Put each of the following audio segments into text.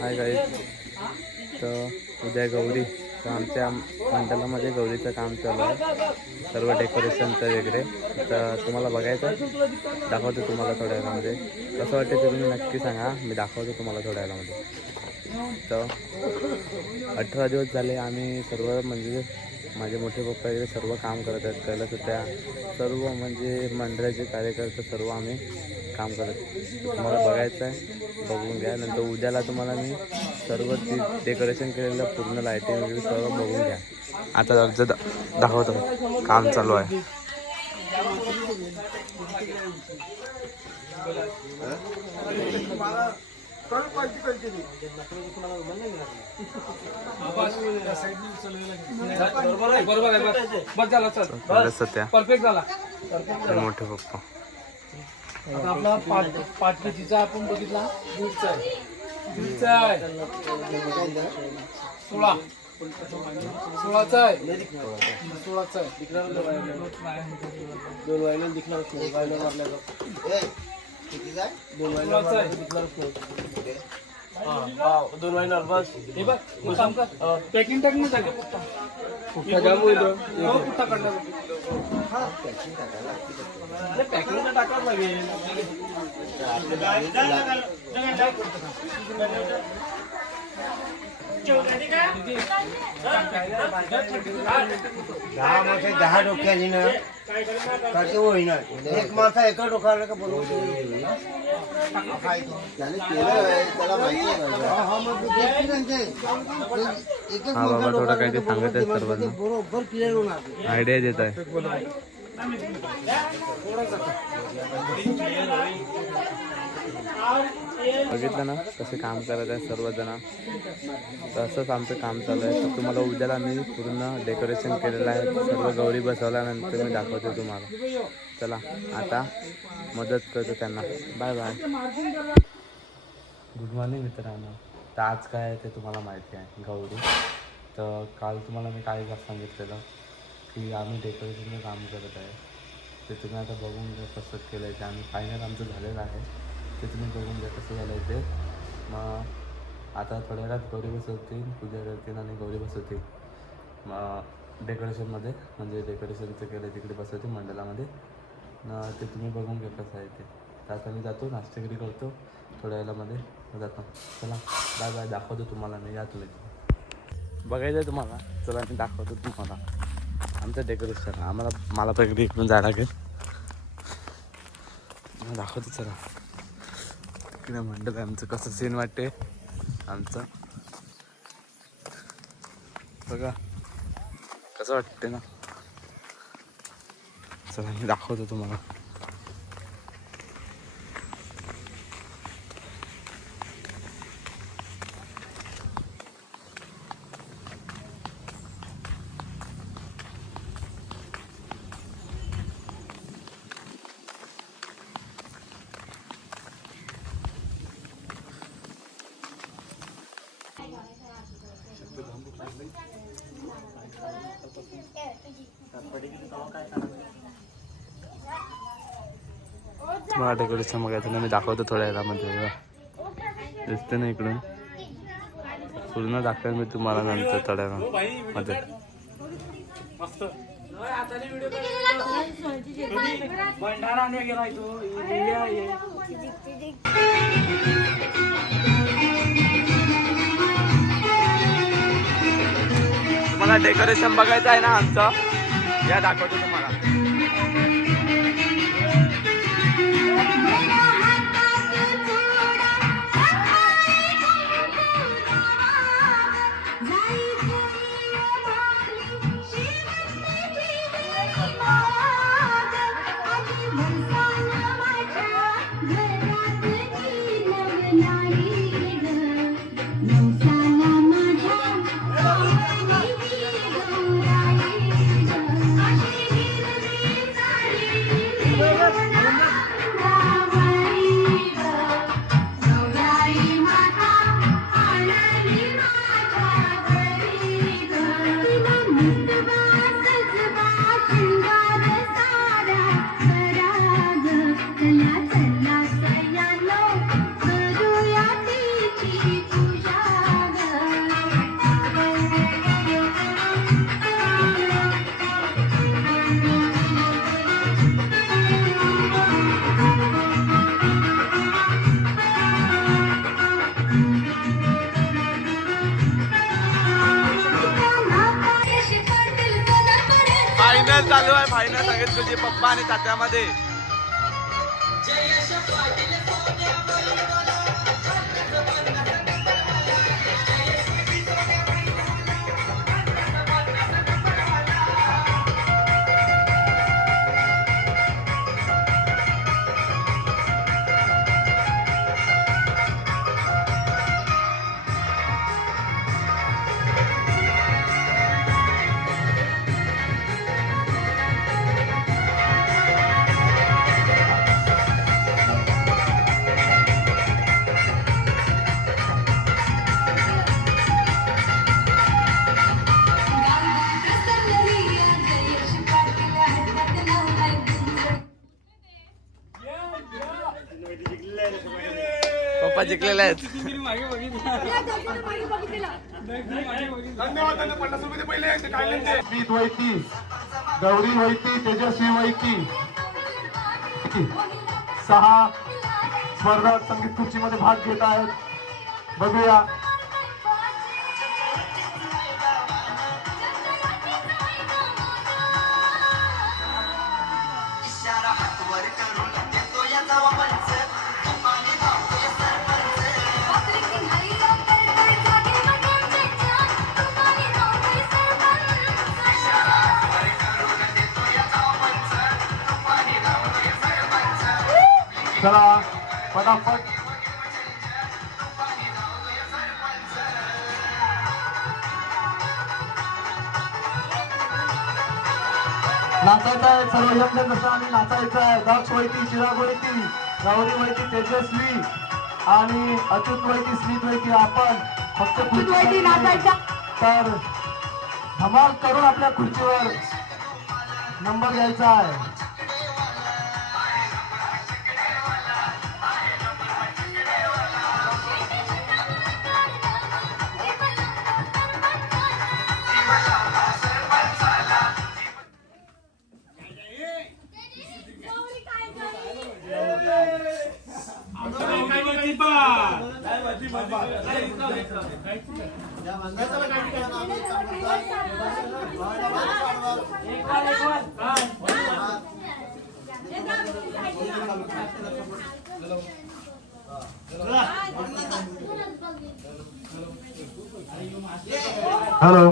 Hi guys. तर उद्या गौरी. तर आमच्या मंडळामध्ये गौरीचं काम चालू आहे, सर्व डेकोरेशनचं वगैरे. तर तुम्हाला बघायचं दाखवतो तुम्हाला थोड्या वेळामध्ये. कसं वाटतं ते तुम्ही नक्की सांगा, मी दाखवतो तुम्हाला थोड्या वेळामध्ये. तर 18 दिवस झाले आम्ही सर्व म्हणजे माझे मोठे पप्पा वगैरे सर्व काम करत आहेत. पहिलं तर त्या सर्व म्हणजे मंडळाचे कार्यकर्ते सर्व आम्ही काम करत. तुम्हाला बघायचं आहे, बघून घ्या. नंतर उद्याला तुम्हाला मी सर्व ती डेकोरेशन केलेलं पूर्ण लाईटिंग वगैरे सर्व बघून घ्या. आता अर्ज दाखवतो, काम चालू आहे. मोठे पप्पा आपला पाठपतीचा आपण बघितला दूधचा आहे, 16चा आहे, 16चा आहे. दोन वायनल दिखला वायनल मारल्याचा दोन वायनल बस. हे बघ पॅकिंग टाक ना टाक पॅकिंग टाकावं लागेल. दहा डोक्याची ना कसे होईना. एक माणसा एका डोक्याला का बरोबर हा बाबा थोडं काही ते सांगत आहे सर्वांना, बरोबर क्लिअर होणार. आयडिया देत आहे. बघितलं ना कसे काम करत आहे सर्वजण. तर असंच आमचं काम चालू आहे. तर तुम्हाला उद्याला मी पूर्ण डेकोरेशन केलेलं आहे, सर्व गौरी बसवल्यानंतर मी दाखवतो तुम्हाला. चला आता मदत करतो त्यांना. Bye bye. गुड मॉर्निंग मित्रांनो. तर आज काय आहे ते तुम्हाला माहिती आहे, गौरी. तर काल तुम्हाला मी काय सांगितलेलं की आम्ही डेकोरेशनचं काम करत आहे. ते तुम्ही आता बघून घ्या कसं केलं आहे ते. आम्ही फायनल आमचं झालेलं आहे, ते तुम्ही बघून घ्या कसं झालं आहे ते. मग आता थोड्या वेळात गौरी बसवतील, पूजा करतील आणि गौरी बसवतील. मग डेकोरेशनमध्ये म्हणजे डेकोरेशनचं केलं तिकडे बसवतील मंडळामध्ये. ते तुम्ही बघून घ्या कसं आहे ते. तर आता मी जातो, नाश्तेगिरी करतो थोड्या वेळामध्ये जातो. चला बाय बाय. दाखवतो तुम्हाला मी, या तुम्ही बघायचं आहे तुम्हाला. चला मी दाखवतो तुम्हाला आमचं डेकोरेशन. मला पहिले इकडून जायला लागेल, दाखवतो. चला इकडे मंडळ आमचं कसं सीन वाटते आमचं, बघा कसं वाटते ना. चला मी दाखवतो तुम्हाला. मला डेकोरेशन बघायचं ना, मी दाखवतो थोड्या वेळामध्ये. दिसते ना इकडून, पूर्ण दाखवेल मी तुम्हाला नंतर थोड्या वेळामध्ये. तुम्हाला डेकोरेशन बघायचं आहे ना आमचं, या दाखवतो तुम्हाला. फायनल चालू आहे, फायनल सगळेच तुझे पप्पा आणि तात्यामध्ये. पप्पा जिंकलेले आहेत. स्मित वैती, गौरी वैती, तेजस्वी वैती 6 स्पर्धक संगीत खुर्चीमध्ये भाग घेत आहेत. बघूया चला फटाफट. नाचायचं आहे सर्व यज्ञ जसं आणि नाचायचं आहे. दक्ष वैती, चिराग वैती, गौरी वैती, तेजस्वी आणि अच्युत वैती, स्मित वैती. आपण फक्त खुर्ची तर धमाल करून आपल्या खुर्चीवर नंबर घ्यायचा आहे. हॅलो,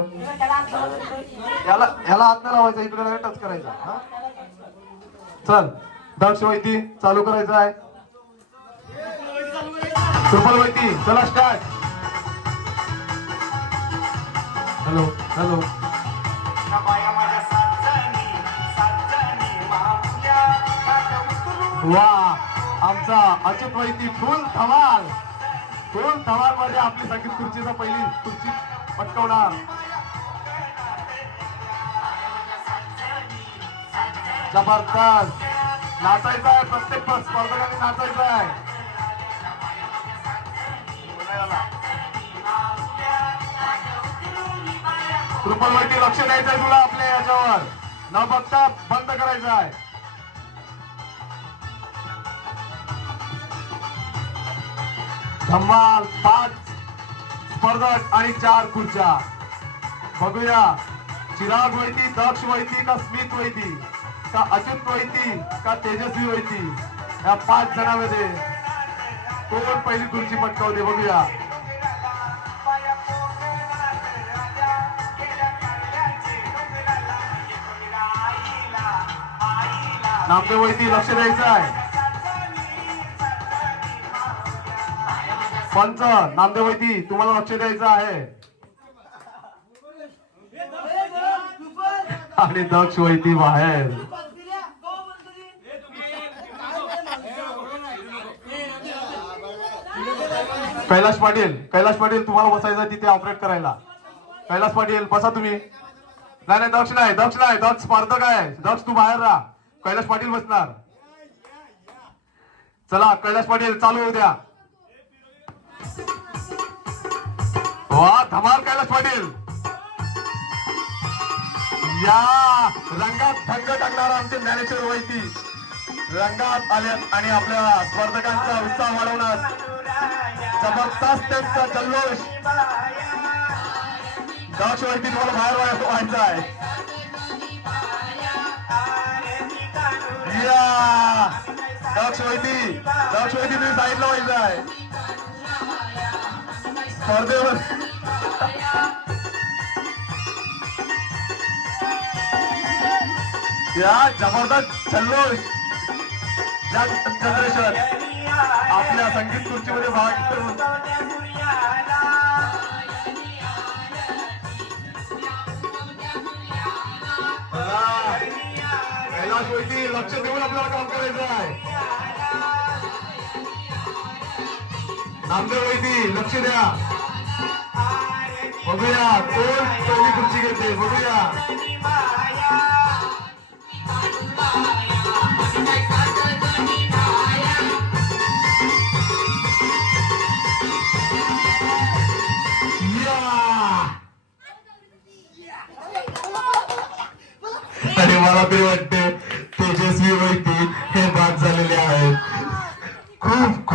याला हात नाही लावायचा, इकडे टच करायचा. चल, दक्ष वैती चालू करायचं आहे. सुपर वैती चला स्टार्ट. Hello hello. वा, आमचा अच्युत वैती फुल धमाल मध्ये आपली संगीत खुर्चीचा पहिली खुर्ची पटकवणार. जबरदस्त नाचायचं आहे, प्रत्येक स्पर्धकांनी नाचायचं आहे. कृपलवरती लक्ष द्यायचं आहे तुला, आपल्या याच्यावर न बघता बंद करायचं आहे. धमाल 5 स्पर्धक आणि 4 खुर्च्या. बघूया चिराग वैती, दक्ष वैती का स्मित वैती का अच्युत वैती का तेजस्वी वैती, या 5 जणांमध्ये कोण पहिली खुर्ची पटकावते. बघूया. नामदेव वैती लक्ष द्यायचं आहे. पंच नामदेव वैती तुम्हाला लक्ष द्यायचं आहे. आणि दक्ष वैती बाहेर. कैलाश पाटील तुम्हाला बसायचं तिथे ऑपरेट करायला. कैलाश पाटील बसा तुम्ही. नाही दक्ष नाही, दक्ष स्पर्धक आहे. दक्ष तू बाहेर राहा, कैलाश पाटील बसणार. चला कैलाश पाटील चालू होऊ द्या. वा, धमाल कैलाश पाटील. या रंगात थंग टाकणारा आमचे ज्ञानेश्वर वैती रंगात आले आणि आपल्या स्पर्धकांचा उत्साह वाढवणार. जबरदस्त त्यांचा जल्लोष. दक्ष वैती तुम्हाला बाहेर व्हायचं आहे. या दक्ष वैती तुम्ही साईडला व्हायचं आहे स्पर्धेवर. या जबरदस्त जल्लोष ज्या चंद्रेश्वर आपल्या संगीत खुर्चीमध्ये भाग घेऊन कैलाश वैती लक्ष देऊन आपल्याला काम करायचं आहे. नामदेव वैती लक्ष द्या. बघूया कोण पहिली खुर्ची घेते बघूया. आणि मला तरी वाटते तेजस्वी वैती हे बाद झालेले आहेत. खूप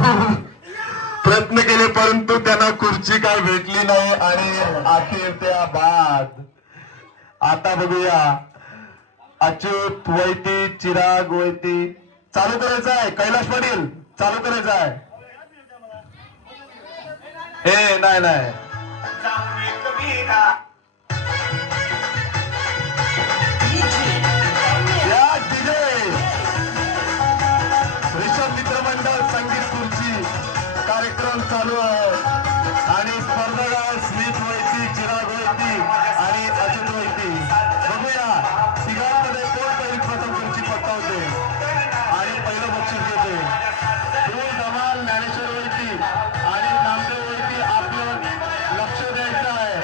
प्रयत्न केले परंतु त्यांना खुर्ची काय भेटली नाही आणि अखेर त्या बाद. आता बघूया अच्युत वैती चिराग वैती चालू करायचं आहे. कैलाश पाटील चालू करायचं आहे. हे नाही ऋषभ मित्रमंडळ संगीत खुर्ची कार्यक्रम चालू आहे आणि स्पर्धक आहे स्मित वैती चिराग वैती आणि अच्युत वैती. बघूया तिघांमध्ये कोण पहिली प्रथम खुर्ची पटकावते आणि पहिलं बक्षीस घेते. दोन धमाल ज्ञानेश्वर वैती आणि नामदेव वैती आपलं लक्ष द्यायचं आहे.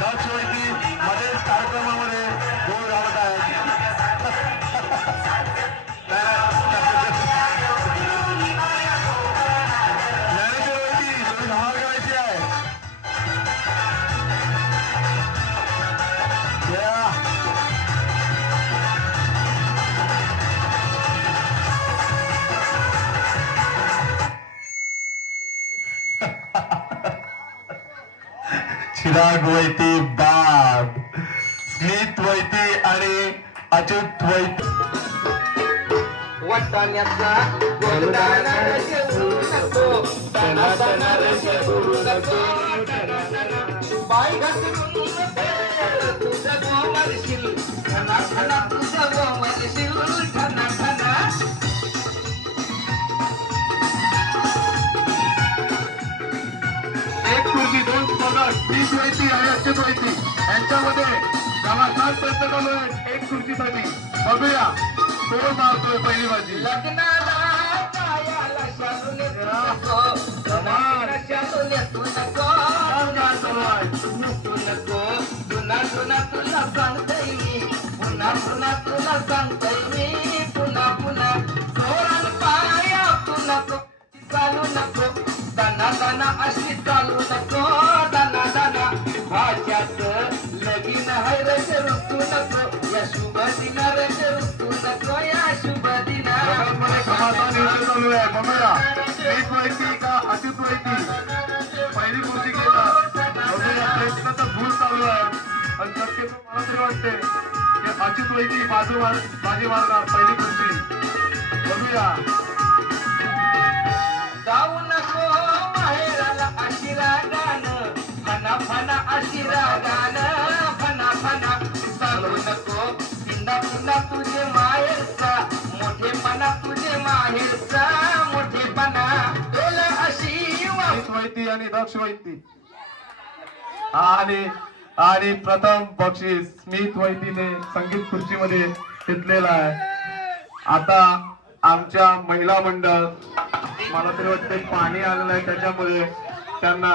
दक्ष वैती मध्येच कार्यक्रमामध्ये गोल लावत आहे. ज्ञानेश्वर वैती तुम्ही धमाल करायची आहे. चिराग वैती बाद, स्मित वैती आणि अच्युत वैती. वाटाण्याचा गोंधळा शेवू नको, तना तना शेवू नको, बाई घालून तुझं गोमरशील, तना तना तुझं गोमरशील, तना तना. एक खुर्ची दोन स्पर्धक स्मित वैती आणि अच्युत वैती यांच्यामध्ये गावात प्रयत्न चालू आहे एक खुर्चीसाठी. बघूया कोण मारतोय पहिली बाजी. लग्नाला पायाला शालू नेसू नको, लग्नाला शालू नेसू नको, नेसू नको. पुन्हा पुन्हा तुला सांगतोय मी, पुन्हा पुन्हा तुला सांगतोय मी, पुन्हा पुन्हा जोरान पाया तू नको चालू नको, दाना दाना अशी चालू नको, दाना दाना. भाच्याच लगीन है रे रुतू नको, या शुभ दिना रे रुतू नको, या शुभ दिना. चालू आहे. बघूया स्मित वैती का अच्युत वैती पहिली खुर्ची घेतात. बघूया प्रयत्नाचा भूल चालू आहे पण शक्यतो मला तरी वाटते की अच्युत वैती बाजी मारणार पहिली खुर्ची. बघूया जाऊ नको माहेराला अशी रागानं, फना फना अशी रागानं, फना फना. सांगू नको पुन्हा पुन्हा तुझे माहेरचा मोठेपणा, तुझे माहेरचा मोठेपणा, तुला अशी स्मित वैती आणि दक्ष वैती आणि प्रथम बक्षीस स्मित वैतीने संगीत खुर्चीमध्ये घेतलेला आहे. आता आमच्या महिला मंडळ मला तरी वाटते पाणी आलेलं आहे त्याच्यामुळे त्यांना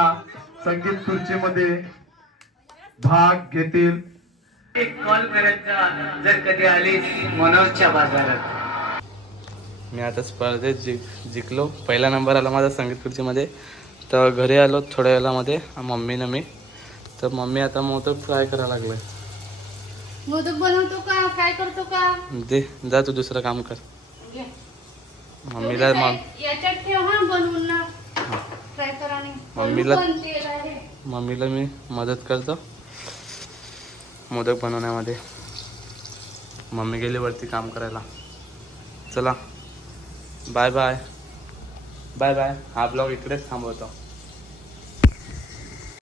संगीत खुर्चीमध्ये भाग घेतील. एक कॉल करायचा जर कधी आली मनोजच्या बाजारात. मी आता स्पर्धेत जिंकलो. पहिला नंबर आला माझा संगीत खुर्चीमध्ये. तर घरी आलो थोड्या वेळामध्ये मम्मीनं मी. तर मम्मी आता मोदक फ्राय करायला लागलाय. मोदक बनवतो का काय करतो का? दे जा तू दुसरं काम कर. घे. मम्मीला याच्यात ठेव हा बनवून ना फ्राय करा. मम्मीला पण तेल आहे. मम्मीला मी मदत करतो मोदक बनवण्यामध्ये. मम्मी गेली वरती काम करायला. चला बाय बाय बाय बाय. हा ब्लॉग इकडेच थांबवतो.